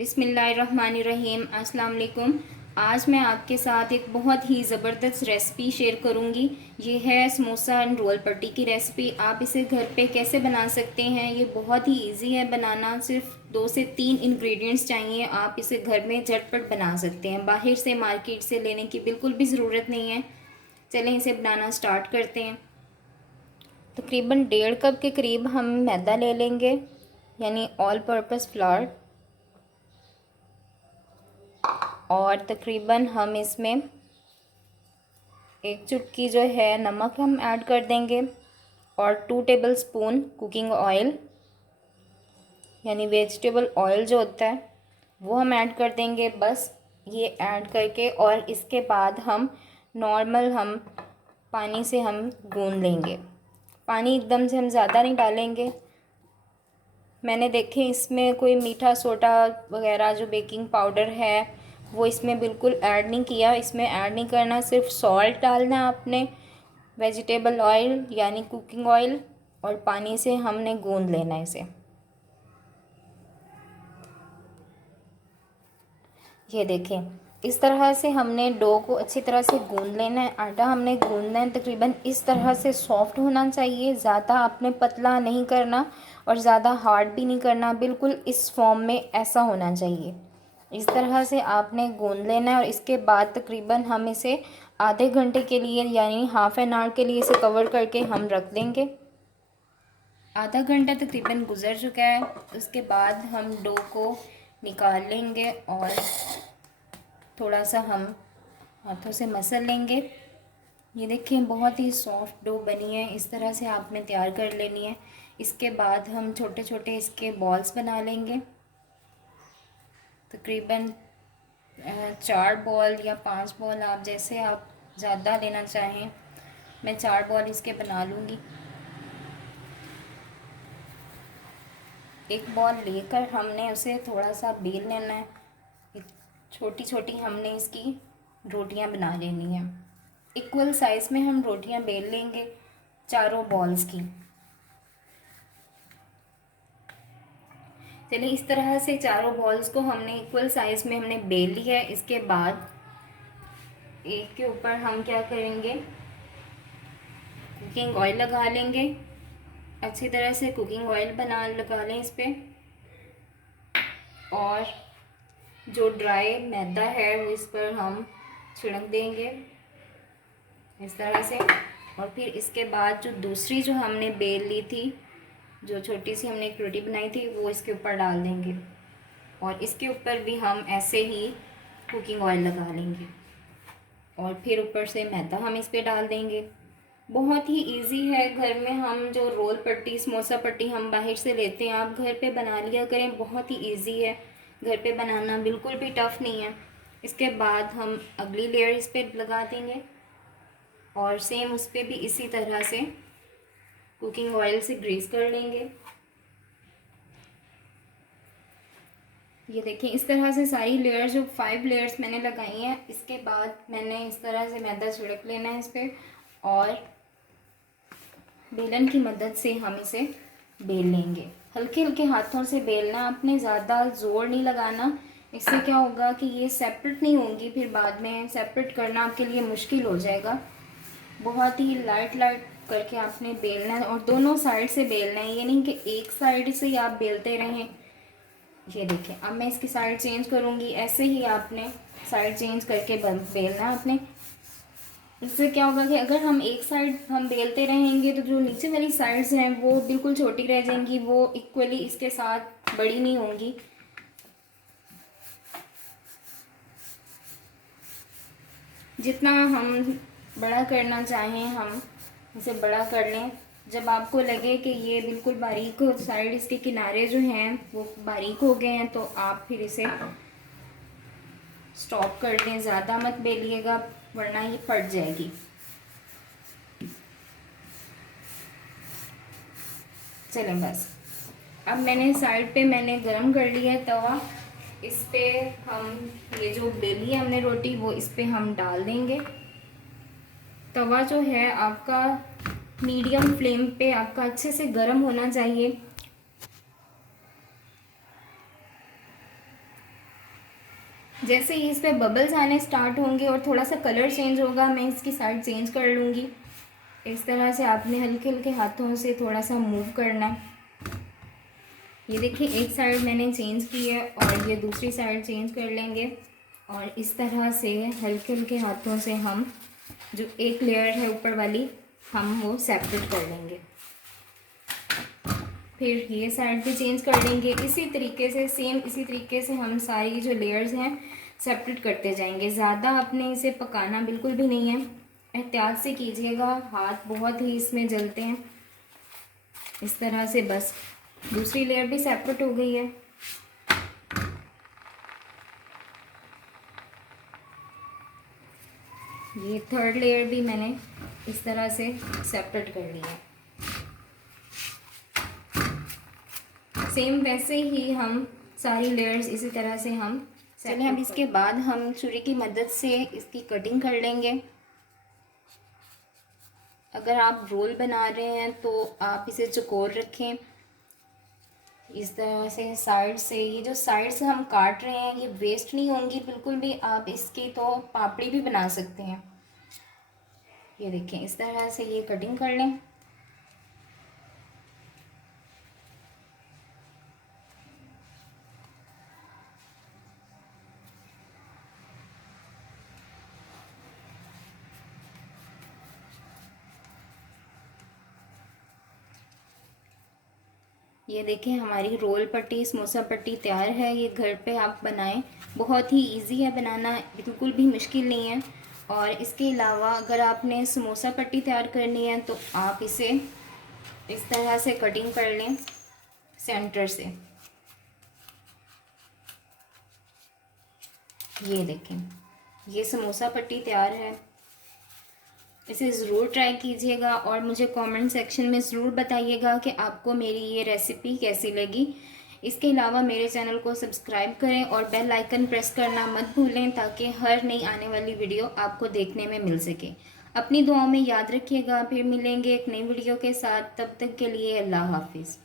बिस्मिल्लाहिर्रहमानिर्रहीम। अस्सलाम वालेकुम। आज मैं आपके साथ एक बहुत ही ज़बरदस्त रेसिपी शेयर करूंगी। ये है समोसा एंड रोल पट्टी की रेसिपी। आप इसे घर पे कैसे बना सकते हैं, ये बहुत ही इजी है बनाना। सिर्फ 2 से 3 इंग्रेडिएंट्स चाहिए, आप इसे घर में झटपट बना सकते हैं। बाहर से मार्केट से लेने की बिल्कुल भी ज़रूरत नहीं है। चलें इसे बनाना स्टार्ट करते हैं। तकरीबन 1.5 कप के करीब हम मैदा ले लेंगे, यानी ऑल पर्पस फ्लावर। और तकरीबन हम इसमें 1 चुटकी जो है नमक हम ऐड कर देंगे, और 2 टेबलस्पून कुकिंग ऑयल यानी वेजिटेबल ऑयल जो होता है वो हम ऐड कर देंगे। बस ये ऐड करके और इसके बाद हम नॉर्मल हम पानी से हम गूंद लेंगे। पानी एकदम से हम ज़्यादा नहीं डालेंगे। मैंने देखे इसमें कोई मीठा सोडा वगैरह जो बेकिंग पाउडर है वो इसमें बिल्कुल ऐड नहीं किया। इसमें ऐड नहीं करना, सिर्फ सॉल्ट डालना है आपने, वेजिटेबल ऑयल यानी कुकिंग ऑयल, और पानी से हमने गूंद लेना है इसे। ये देखें, इस तरह से हमने डो को अच्छी तरह से गूंद लेना है। आटा हमने गूंदना है तकरीबन इस तरह से सॉफ्ट होना चाहिए। ज़्यादा आपने पतला नहीं करना और ज़्यादा हार्ड भी नहीं करना, बिल्कुल इस फॉर्म में ऐसा होना चाहिए। इस तरह से आपने गूंद लेना है और इसके बाद तकरीबन हम इसे आधे घंटे के लिए यानी हाफ़ एन आवर के लिए इसे कवर करके हम रख देंगे। आधा घंटा तकरीबन गुज़र चुका है। उसके बाद हम डो को निकाल लेंगे और थोड़ा सा हम हाथों से मसल लेंगे। ये देखें, बहुत ही सॉफ्ट डो बनी है। इस तरह से आपने तैयार कर लेनी है। इसके बाद हम छोटे छोटे इसके बॉल्स बना लेंगे। तकरीबन 4 बॉल या 5 बॉल, आप जैसे आप ज़्यादा लेना चाहें। मैं 4 बॉल इसके बना लूँगी। एक बॉल लेकर हमने उसे थोड़ा सा बेल लेना है। छोटी छोटी हमने इसकी रोटियां बना लेनी है। इक्वल साइज़ में हम रोटियां बेल लेंगे चारों बॉल्स की। चलिए, इस तरह से चारों बॉल्स को हमने इक्वल साइज़ में हमने बेल लिया है। इसके बाद एक के ऊपर हम क्या करेंगे, कुकिंग ऑयल लगा लेंगे। अच्छी तरह से कुकिंग ऑयल लगा लें इस पर, और जो ड्राई मैदा है वो इस पर हम छिड़क देंगे इस तरह से। और फिर इसके बाद जो दूसरी जो हमने बेल ली थी, जो छोटी सी हमने एक रोटी बनाई थी, वो इसके ऊपर डाल देंगे। और इसके ऊपर भी हम ऐसे ही कुकिंग ऑयल लगा लेंगे, और फिर ऊपर से मैदा हम इस पर डाल देंगे। बहुत ही इजी है। घर में हम जो रोल पट्टी, समोसा पट्टी हम बाहर से लेते हैं, आप घर पे बना लिया करें। बहुत ही इजी है, घर पे बनाना बिल्कुल भी टफ़ नहीं है। इसके बाद हम अगली लेयर इस पर लगा देंगे, और सेम उस पर भी इसी तरह से कुकिंग ऑयल से ग्रीस कर लेंगे। ये देखें, इस तरह से सारी लेयर्स, जो 5 लेयर्स मैंने लगाई हैं, इसके बाद मैंने इस तरह से मैदा छिड़क लेना है इस पर, और बेलन की मदद से हम इसे बेल लेंगे। हल्के हल्के हाथों से बेलना, आपने ज़्यादा ज़ोर नहीं लगाना। इससे क्या होगा कि ये सेपरेट नहीं होंगी, फिर बाद में सेपरेट करना आपके लिए मुश्किल हो जाएगा। बहुत ही लाइट लाइट करके आपने बेलना है, और दोनों साइड से बेलना है। ये नहीं कि एक साइड से ही आप बेलते रहें। ये देखें, अब मैं इसकी साइड चेंज करूँगी। ऐसे ही आपने साइड चेंज करके बेलना है आपने। इससे क्या होगा कि अगर हम एक साइड हम बेलते रहेंगे तो जो नीचे वाली साइड्स हैं वो बिल्कुल छोटी रह जाएंगी, वो इक्वली इसके साथ बड़ी नहीं होंगी। जितना हम बड़ा करना चाहें हम इसे बड़ा कर लें। जब आपको लगे कि ये बिल्कुल बारीक हो, साइड इसके किनारे जो हैं वो बारीक हो गए हैं, तो आप फिर इसे स्टॉप कर दें। ज़्यादा मत बेलिएगा वरना ये फट जाएगी। चलें बस, अब मैंने साइड पे मैंने गरम कर लिया है तवा। इस पे हम ये जो बेली है हमने रोटी, वो इस पे हम डाल देंगे। तवा जो है आपका मीडियम फ्लेम पे आपका अच्छे से गर्म होना चाहिए। जैसे ही इस पर बबल्स आने स्टार्ट होंगे और थोड़ा सा कलर चेंज होगा, मैं इसकी साइड चेंज कर लूँगी। इस तरह से आपने हल्के हल्के हाथों से थोड़ा सा मूव करना है। ये देखिए एक साइड मैंने चेंज की है और ये दूसरी साइड चेंज कर लेंगे और इस तरह से हल्के हल्के हाथों से हम जो एक लेयर है ऊपर वाली हम वो सेपरेट कर लेंगे। फिर ये साइड भी चेंज कर लेंगे। इसी तरीके से सेम इसी तरीके से हम सारी जो लेयर्स हैं सेपरेट करते जाएंगे। ज़्यादा आपने इसे पकाना बिल्कुल भी नहीं है, एहतियात से कीजिएगा, हाथ बहुत ही इसमें जलते हैं। इस तरह से बस दूसरी लेयर भी सेपरेट हो गई है। ये थर्ड लेयर भी मैंने इस तरह से सेपरेट कर लिया। सेम वैसे ही हम सारी लेयर्स इसी तरह से हम चलिए अब इसके बाद हम छुरी की मदद से इसकी कटिंग कर लेंगे। अगर आप रोल बना रहे हैं तो आप इसे चौकोर रखें इस तरह से साइड से। ये जो साइड से हम काट रहे हैं ये वेस्ट नहीं होंगी बिल्कुल भी, आप इसकी तो पापड़ी भी बना सकते हैं। ये देखें इस तरह से ये कटिंग कर लें। ये देखें हमारी रोल पट्टी समोसा पट्टी तैयार है। ये घर पे आप बनाएं, बहुत ही इजी है बनाना, बिल्कुल भी मुश्किल नहीं है। और इसके अलावा अगर आपने समोसा पट्टी तैयार करनी है तो आप इसे इस तरह से कटिंग कर लें सेंटर से। ये देखें ये समोसा पट्टी तैयार है। इसे ज़रूर ट्राई कीजिएगा और मुझे कमेंट सेक्शन में ज़रूर बताइएगा कि आपको मेरी ये रेसिपी कैसी लगी। इसके अलावा मेरे चैनल को सब्सक्राइब करें और बेल आइकन प्रेस करना मत भूलें ताकि हर नई आने वाली वीडियो आपको देखने में मिल सके। अपनी दुआओं में याद रखिएगा। फिर मिलेंगे एक नई वीडियो के साथ, तब तक के लिए अल्लाह हाफिज़।